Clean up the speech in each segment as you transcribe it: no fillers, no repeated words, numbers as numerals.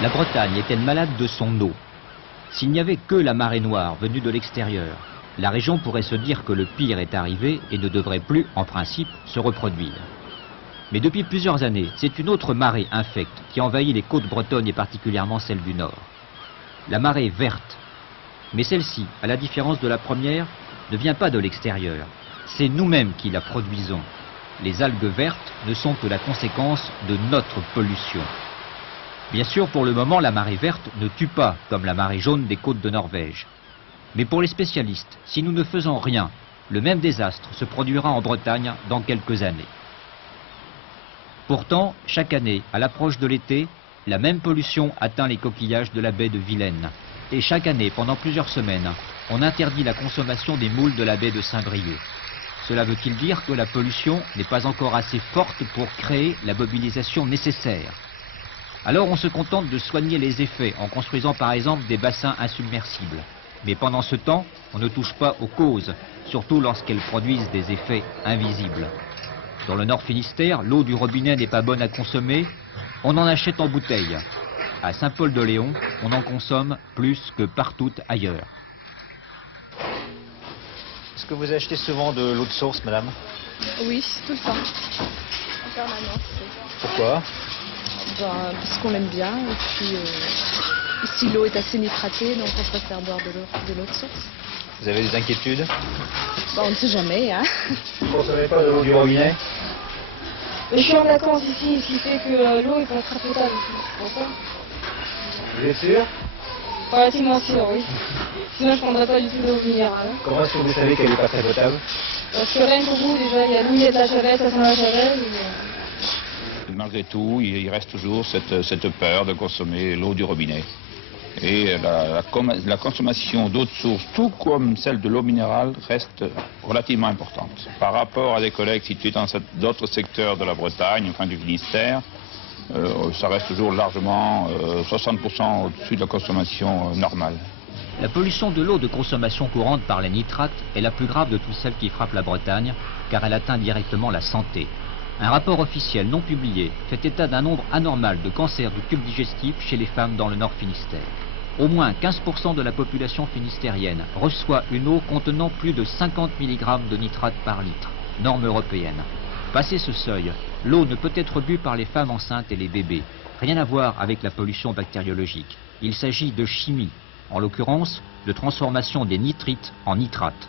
La Bretagne est-elle malade de son eau? S'il n'y avait que la marée noire venue de l'extérieur, la région pourrait se dire que le pire est arrivé et ne devrait plus, en principe, se reproduire. Mais depuis plusieurs années, c'est une autre marée infecte qui envahit les côtes bretonnes et particulièrement celles du nord. La marée verte. Mais celle-ci, à la différence de la première, ne vient pas de l'extérieur. C'est nous-mêmes qui la produisons. Les algues vertes ne sont que la conséquence de notre pollution. Bien sûr, pour le moment, la marée verte ne tue pas, comme la marée jaune des côtes de Norvège. Mais pour les spécialistes, si nous ne faisons rien, le même désastre se produira en Bretagne dans quelques années. Pourtant, chaque année, à l'approche de l'été, la même pollution atteint les coquillages de la baie de Vilaine. Et chaque année, pendant plusieurs semaines, on interdit la consommation des moules de la baie de Saint-Brieuc. Cela veut-il dire que la pollution n'est pas encore assez forte pour créer la mobilisation nécessaire? Alors on se contente de soigner les effets en construisant par exemple des bassins insubmersibles. Mais pendant ce temps, on ne touche pas aux causes, surtout lorsqu'elles produisent des effets invisibles. Dans le Nord Finistère, l'eau du robinet n'est pas bonne à consommer, on en achète en bouteille. À Saint-Paul-de-Léon, on en consomme plus que partout ailleurs. Est-ce que vous achetez souvent de l'eau de source, madame? Oui, tout le temps. En permanence. Pourquoi? Parce qu'on l'aime bien. Et puis, ici, l'eau est assez nitratée, donc on préfère boire de l'eau de source. Vous avez des inquiétudes? On ne sait jamais, hein. Vous ne consommez pas de l'eau du robinet? Je suis en vacances ici, ce qui fait que l'eau est pas très potable. C'est pour ça. Vous êtes sûr? Relativement sûr, oui. Sinon, je ne prendrais pas du tout d'eau minérale. Comment est-ce que vous savez qu'elle n'est pas très potable? Parce que rien qu'au bout, déjà, il y a l'ouillette de la Chavette, ça sent la Chavette. Malgré tout, il reste toujours cette peur de consommer l'eau du robinet. Et la consommation d'eau de source, tout comme celle de l'eau minérale, reste relativement importante. Par rapport à des collègues situés dans d'autres secteurs de la Bretagne, enfin du Finistère, ça reste toujours largement 60% au-dessus de la consommation normale. La pollution de l'eau de consommation courante par les nitrates est la plus grave de toutes celles qui frappent la Bretagne, car elle atteint directement la santé. Un rapport officiel non publié fait état d'un nombre anormal de cancers du tube digestif chez les femmes dans le Nord Finistère. Au moins 15% de la population finistérienne reçoit une eau contenant plus de 50 mg de nitrate par litre, norme européenne. Passé ce seuil, l'eau ne peut être bue par les femmes enceintes et les bébés. Rien à voir avec la pollution bactériologique. Il s'agit de chimie, en l'occurrence de transformation des nitrites en nitrates.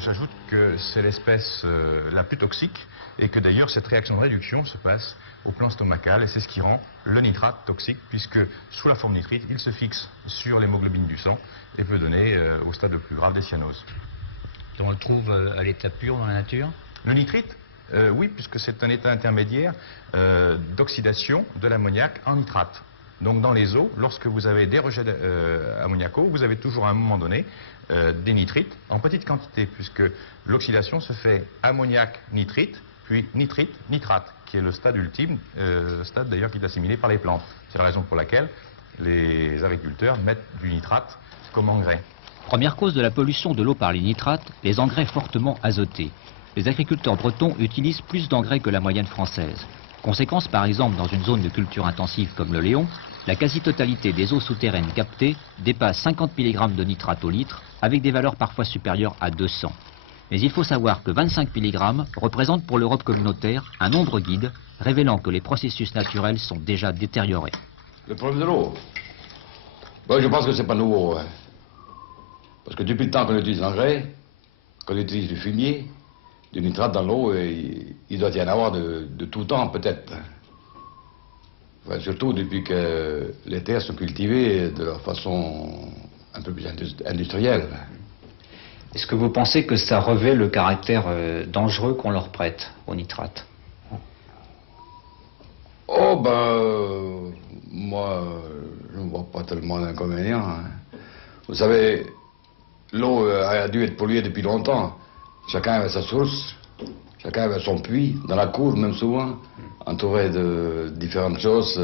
J'ajoute que c'est l'espèce la plus toxique et que d'ailleurs cette réaction de réduction se passe au plan stomacal et c'est ce qui rend le nitrate toxique puisque sous la forme nitrite, il se fixe sur l'hémoglobine du sang et peut donner au stade le plus grave des cyanoses. On le trouve à l'état pur dans la nature? Le nitrite, oui, puisque c'est un état intermédiaire d'oxydation de l'ammoniac en nitrate. Donc dans les eaux, lorsque vous avez des rejets ammoniacaux, vous avez toujours à un moment donné des nitrites en petite quantité, puisque l'oxydation se fait ammoniac-nitrite, puis nitrite-nitrate, qui est le stade ultime, stade d'ailleurs qui est assimilé par les plantes. C'est la raison pour laquelle les agriculteurs mettent du nitrate comme engrais. Première cause de la pollution de l'eau par les nitrates, les engrais fortement azotés. Les agriculteurs bretons utilisent plus d'engrais que la moyenne française. Conséquence, par exemple, dans une zone de culture intensive comme le Léon, la quasi-totalité des eaux souterraines captées dépasse 50 mg de nitrate au litre, avec des valeurs parfois supérieures à 200. Mais il faut savoir que 25 mg représentent pour l'Europe communautaire un nombre guide révélant que les processus naturels sont déjà détériorés. Le problème de l'eau? Ouais, je pense que c'est pas nouveau. Hein. Parce que depuis le temps qu'on utilise l'engrais, qu'on utilise du fumier, du nitrate dans l'eau, il doit y en avoir de tout temps peut-être. Enfin, surtout depuis que les terres sont cultivées de leur façon un peu plus industrielle. Est-ce que vous pensez que ça revêt le caractère dangereux qu'on leur prête aux nitrates? Oh ben, moi, je ne vois pas tellement d'inconvénients. Hein. Vous savez, l'eau a dû être polluée depuis longtemps. Chacun avait sa source, chacun avait son puits, dans la cour même souvent, entouré de différentes choses.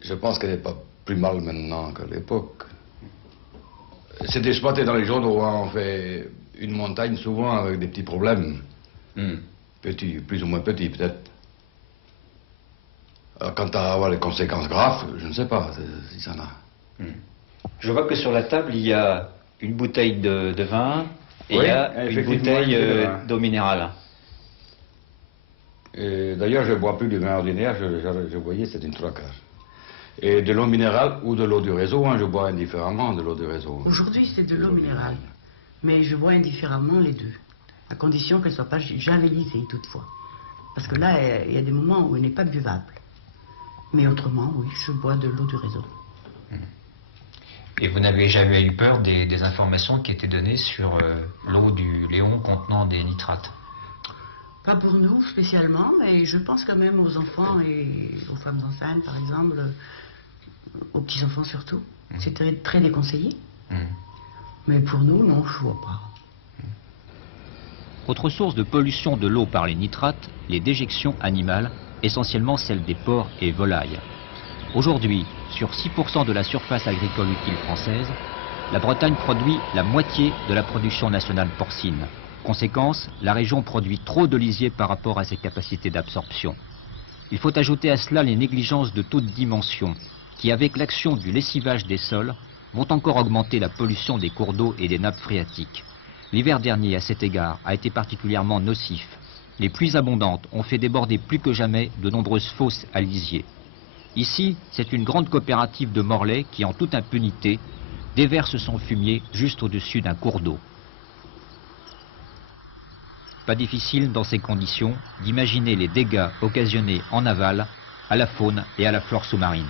Je pense qu'elle n'est pas plus mal maintenant qu'à l'époque. C'est exploité dans les journaux, hein. On fait une montagne souvent avec des petits problèmes. Petits, plus ou moins petits peut-être. Quant à avoir les conséquences graves, je ne sais pas si ça en a. Je vois que sur la table, il y a une bouteille de vin et Oui, il y a une effectivement, bouteille une bouteille de vin. d'eau minérale. Et d'ailleurs, je ne bois plus du vin ordinaire, je voyais, c'est une 3/4. Et de l'eau minérale ou de l'eau du réseau, hein, je bois indifféremment de l'eau du réseau. Aujourd'hui, c'est de l'eau minérale. Mais je bois indifféremment les deux. À condition qu'elle ne soit pas javelisée, toutefois. Parce que là, il y a des moments où elle n'est pas buvable. Mais autrement, oui, je bois de l'eau du réseau. Et vous n'avez jamais eu peur des informations qui étaient données sur l'eau du Léon contenant des nitrates? Pas pour nous spécialement, mais je pense quand même aux enfants et aux femmes enceintes, par exemple, aux petits-enfants surtout. C'est très, très déconseillé. Mais pour nous, non, je ne vois pas. Autre source de pollution de l'eau par les nitrates, les déjections animales, essentiellement celles des porcs et volailles. Aujourd'hui, sur 6% de la surface agricole utile française, la Bretagne produit la moitié de la production nationale porcine. Conséquence, la région produit trop de lisier par rapport à ses capacités d'absorption. Il faut ajouter à cela les négligences de toute dimension, qui avec l'action du lessivage des sols, vont encore augmenter la pollution des cours d'eau et des nappes phréatiques. L'hiver dernier, à cet égard, a été particulièrement nocif. Les pluies abondantes ont fait déborder plus que jamais de nombreuses fosses à lisier. Ici, c'est une grande coopérative de Morlaix qui, en toute impunité, déverse son fumier juste au-dessus d'un cours d'eau. Pas difficile, dans ces conditions, d'imaginer les dégâts occasionnés en aval à la faune et à la flore sous-marine.